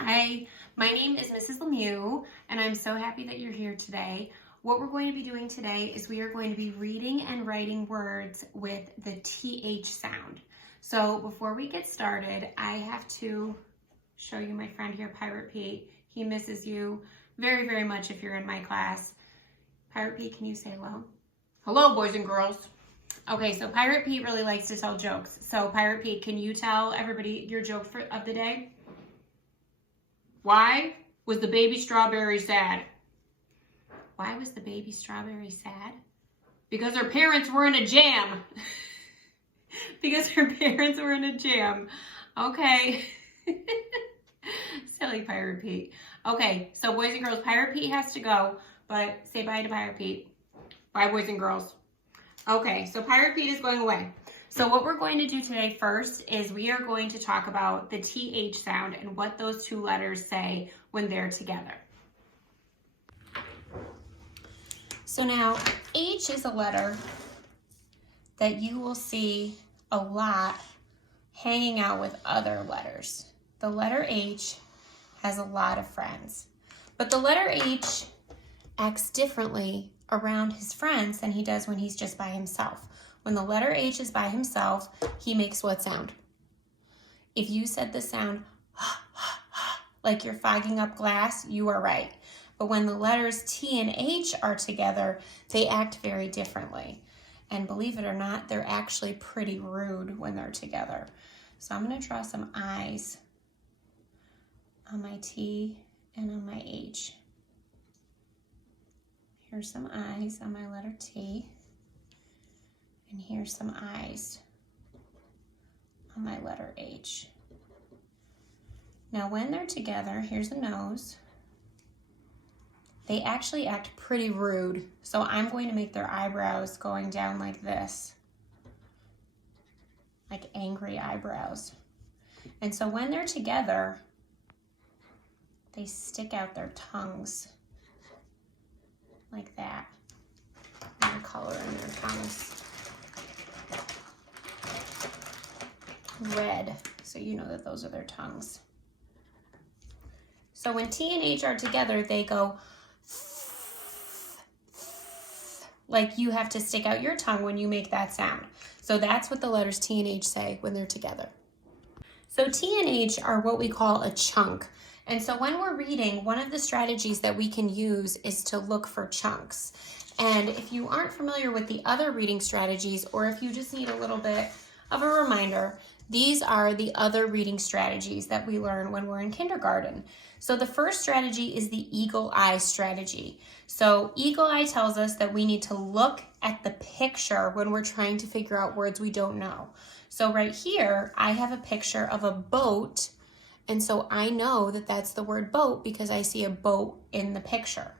Hi, my name is Mrs. Lemieux, and I'm so happy that you're here today. What we're going to be doing today is we are going to be reading and writing words with the TH sound. So before we get started, I have to show you my friend here, Pirate Pete. He misses you very, very much if you're in my class. Pirate Pete, can you say hello? Hello, boys and girls. Okay, so Pirate Pete really likes to tell jokes. So Pirate Pete, can you tell everybody your joke of the day? Why was the baby strawberry sad? Why was the baby strawberry sad? Because her parents were in a jam. Because her parents were in a jam. Okay. Silly Pirate Pete. Okay, so boys and girls, Pirate Pete has to go, but say bye to Pirate Pete. Bye, boys and girls. Okay, so Pirate Pete is going away. So what we're going to do today first is we are going to talk about the TH sound and what those two letters say when they're together. So now, H is a letter that you will see a lot hanging out with other letters. The letter H has a lot of friends, but the letter H acts differently around his friends than he does when he's just by himself. When the letter H is by himself, he makes what sound? If you said the sound like you're fogging up glass, you are right. But when the letters T and H are together, they act very differently. And believe it or not, they're actually pretty rude when they're together. So I'm going to draw some eyes on my T and on my H. Here's some eyes on my letter T. And here's some eyes on my letter H. Now when they're together, here's a nose. They actually act pretty rude. So I'm going to make their eyebrows going down like this. Like angry eyebrows. And so when they're together, they stick out their tongues like that. And the color in their tongues. Red, so you know that those are their tongues. So when T and H are together, they go like you have to stick out your tongue when you make that sound. So that's what the letters T and H say when they're together. So T and H are what we call a chunk. And so when we're reading, one of the strategies that we can use is to look for chunks. And if you aren't familiar with the other reading strategies, or if you just need a little bit of a reminder, these are the other reading strategies that we learn when we're in kindergarten. So the first strategy is the eagle eye strategy. So eagle eye tells us that we need to look at the picture when we're trying to figure out words we don't know. So right here, I have a picture of a boat, and so I know that that's the word boat because I see a boat in the picture.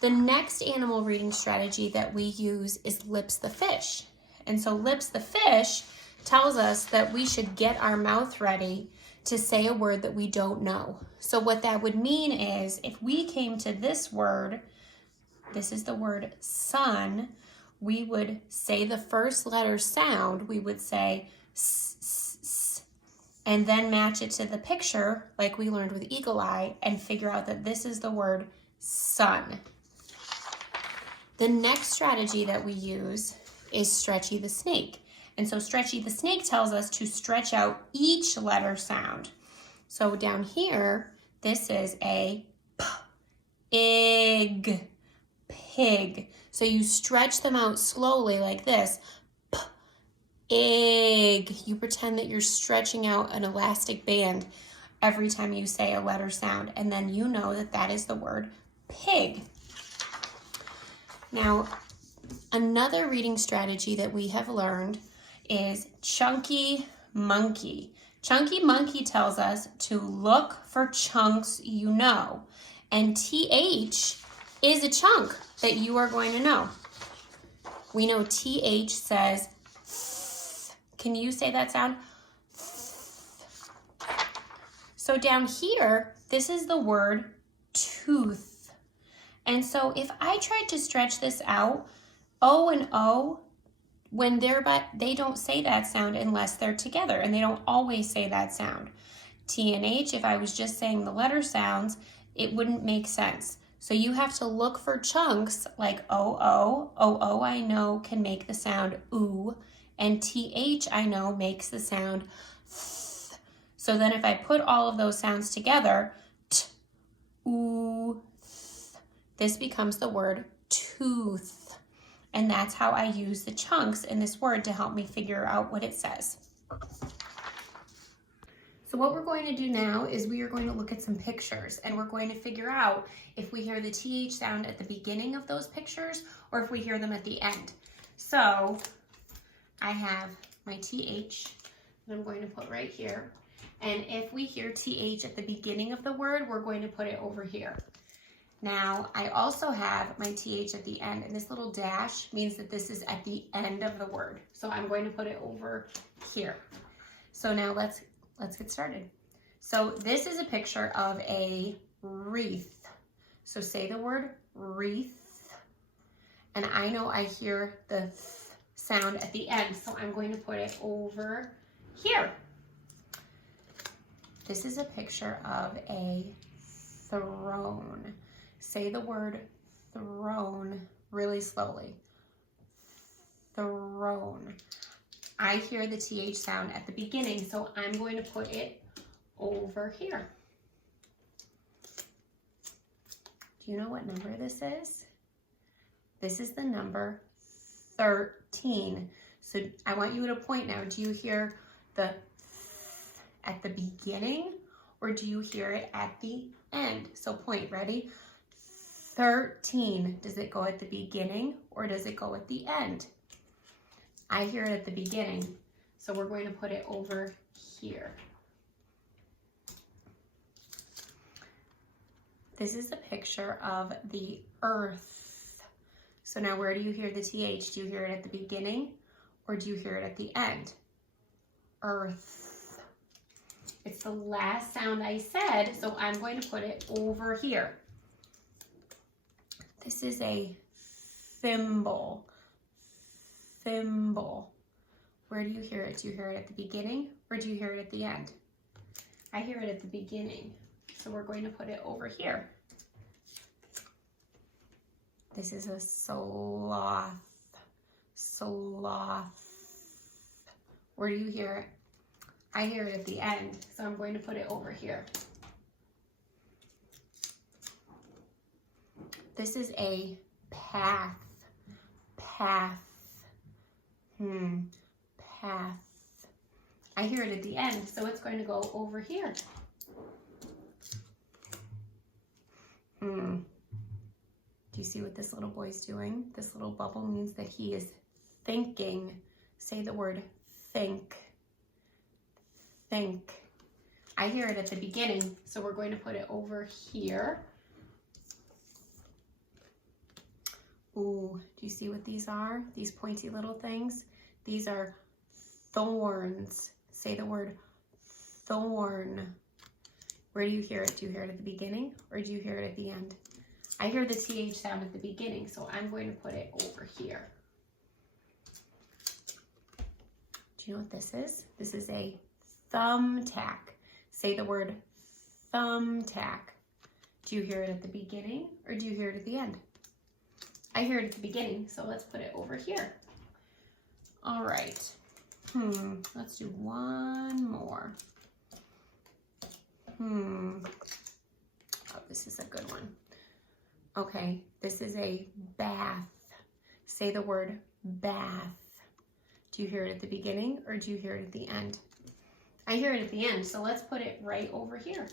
The next animal reading strategy that we use is lips the fish. And so lips the fish tells us that we should get our mouth ready to say a word that we don't know. So what that would mean is if we came to this word, this is the word sun, we would say the first letter sound, we would say s, s, s, and then match it to the picture like we learned with eagle eye and figure out that this is the word sun. The next strategy that we use is Stretchy the Snake. And so Stretchy the Snake tells us to stretch out each letter sound. So down here, this is a p, ig, pig. So you stretch them out slowly like this, p, ig. You pretend that you're stretching out an elastic band every time you say a letter sound, and then you know that that is the word pig. Now, another reading strategy that we have learned is Chunky Monkey. Chunky Monkey tells us to look for chunks you know. And TH is a chunk that you are going to know. We know TH says, th. Can you say that sound? Th. So down here, this is the word tooth. And so if I tried to stretch this out, O and O, when they're they don't say that sound unless they're together, and they don't always say that sound. T and H, if I was just saying the letter sounds, it wouldn't make sense. So you have to look for chunks like O-O. O-O I know can make the sound oo, and T-H I know makes the sound th. So then if I put all of those sounds together, t, oo, th, this becomes the word tooth. And that's how I use the chunks in this word to help me figure out what it says. So what we're going to do now is we are going to look at some pictures, and we're going to figure out if we hear the TH sound at the beginning of those pictures or if we hear them at the end. So I have my TH that I'm going to put right here. And if we hear TH at the beginning of the word, we're going to put it over here. Now, I also have my TH at the end, and this little dash means that this is at the end of the word. So I'm going to put it over here. So now let's get started. So this is a picture of a wreath. So say the word wreath, and I know I hear the th sound at the end, so I'm going to put it over here. This is a picture of a throne. Say the word throne really slowly. Throne. I hear the TH sound at the beginning, so I'm going to put it over here. Do you know what number this is? This is the number 13. So I want you to point now. Do you hear the at the beginning, or do you hear it at the end? So point, ready? 13. Does it go at the beginning or does it go at the end? I hear it at the beginning, so we're going to put it over here. This is a picture of the earth. So now where do you hear the TH? Do you hear it at the beginning or do you hear it at the end? Earth. It's the last sound I said, so I'm going to put it over here. This is a thimble. Thimble. Where do you hear it? Do you hear it at the beginning or do you hear it at the end? I hear it at the beginning, so we're going to put it over here. This is a sloth. Sloth. Where do you hear it? I hear it at the end, so I'm going to put it over here. This is a path. Path. Path. I hear it at the end, so it's going to go over here. Do you see what this little boy's doing? This little bubble means that he is thinking. Say the word think. Think. I hear it at the beginning, so we're going to put it over here. Ooh, do you see what these are? These pointy little things? These are thorns. Say the word thorn. Where do you hear it? Do you hear it at the beginning or do you hear it at the end? I hear the TH sound at the beginning, so I'm going to put it over here. Do you know what this is? This is a thumbtack. Say the word thumbtack. Do you hear it at the beginning or do you hear it at the end? I hear it at the beginning, so let's put it over here. All right. Let's do one more. Oh, this is a good one. Okay, this is a bath. Say the word bath. Do you hear it at the beginning or do you hear it at the end? I hear it at the end, so let's put it right over here.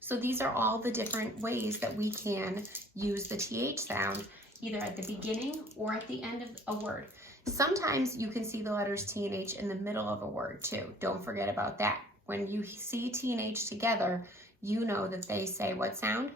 So these are all the different ways that we can use the TH sound, either at the beginning or at the end of a word. Sometimes you can see the letters T and H in the middle of a word too. Don't forget about that. When you see T and H together, you know that they say what sound?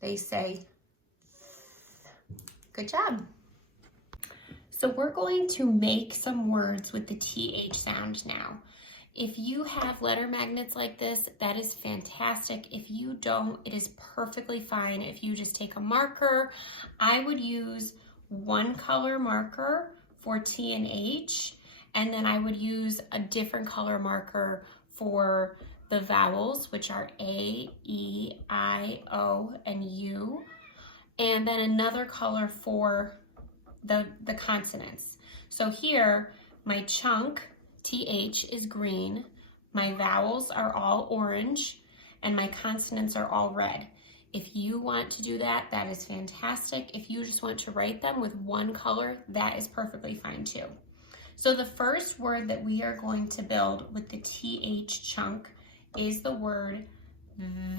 They say good job. So we're going to make some words with the TH sound now. If you have letter magnets like this, that is fantastic. If you don't, it is perfectly fine. If you just take a marker, I would use one color marker for T and H, and then I would use a different color marker for the vowels, which are A, E, I, O, and U, and then another color for the consonants. So here, my chunk, TH, is green, my vowels are all orange, and my consonants are all red. If you want to do that, that is fantastic. If you just want to write them with one color, that is perfectly fine too. So the first word that we are going to build with the TH chunk is the word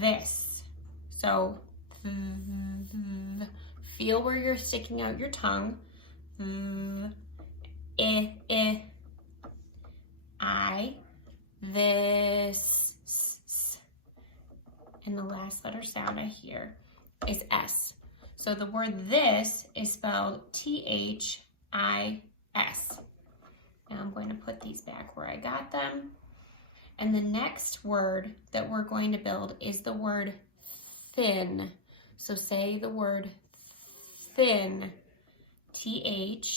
this. So feel where you're sticking out your tongue. I, this, and the last letter sound I hear is S. So the word this is spelled THIS. Now I'm going to put these back where I got them. And the next word that we're going to build is the word thin. So say the word thin. THI,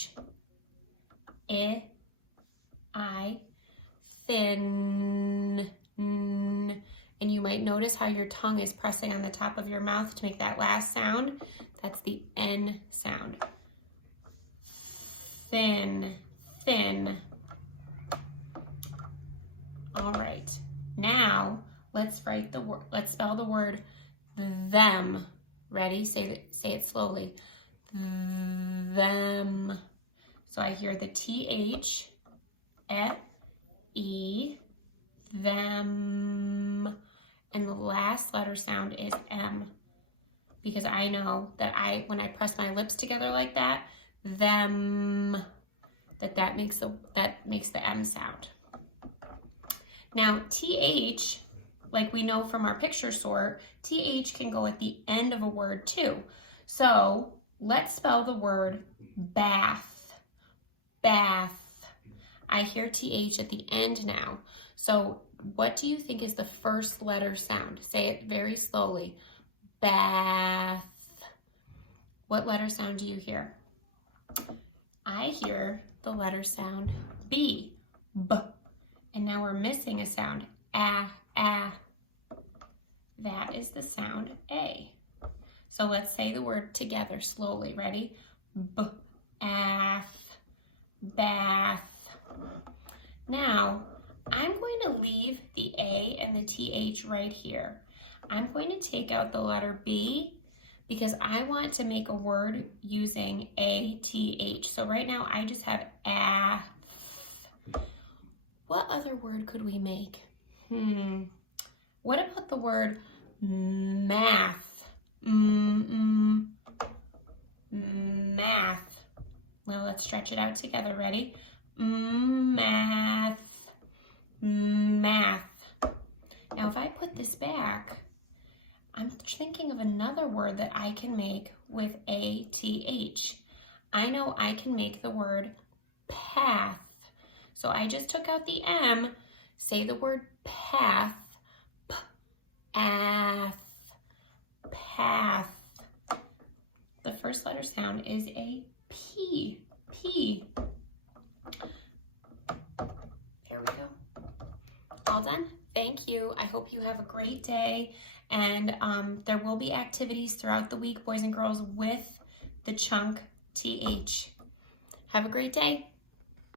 thin. And you might notice how your tongue is pressing on the top of your mouth to make that last sound. That's the N sound. Thin, thin. All right, now let's write the word, let's spell the word them. Ready? Say it slowly. Them. So I hear the TH, E, them. And the last letter sound is M, because I know that when I press my lips together like that, them, that makes the M sound. Now TH, like we know from our picture sort, TH can go at the end of a word too. So let's spell the word bath. Bath. I hear TH at the end now. So what do you think is the first letter sound? Say it very slowly. Bath. What letter sound do you hear? I hear the letter sound B. B. And now we're missing a sound. Ah, ah. That is the sound A. So let's say the word together slowly. Ready? Bath. Bath. Now, I'm going to leave the A and the TH right here. I'm going to take out the letter B because I want to make a word using ATH. So right now I just have A. What other word could we make? What about the word math? Math. Well, let's stretch it out together. Ready? Math. Math. Now, if I put this back, I'm thinking of another word that I can make with ATH. I know I can make the word path. So I just took out the M. Say the word path. Path. Path. The first letter sound is a P. P. There we go. All done? Thank you. I hope you have a great day. And there will be activities throughout the week, boys and girls, with the chunk TH. Have a great day.